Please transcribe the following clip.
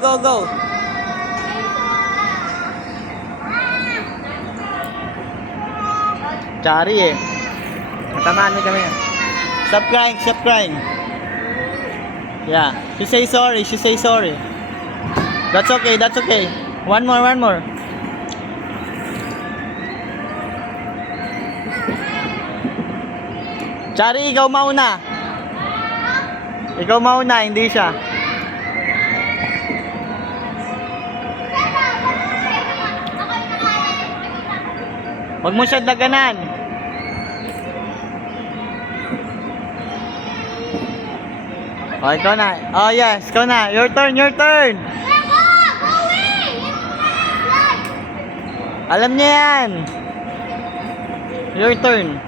Go, go. Chari eh. Matamaan mo kami. Stop crying, stop crying. Yeah, she say sorry, she say sorry. That's okay, that's okay. One more, one more. Chari, ikaw mauna. Ikaw mauna, hindi siya. Huwag mo siya daganan. Oh, ikaw na. Oh, yes, ikaw na. Your turn, your turn. Alam niya yan. Your turn.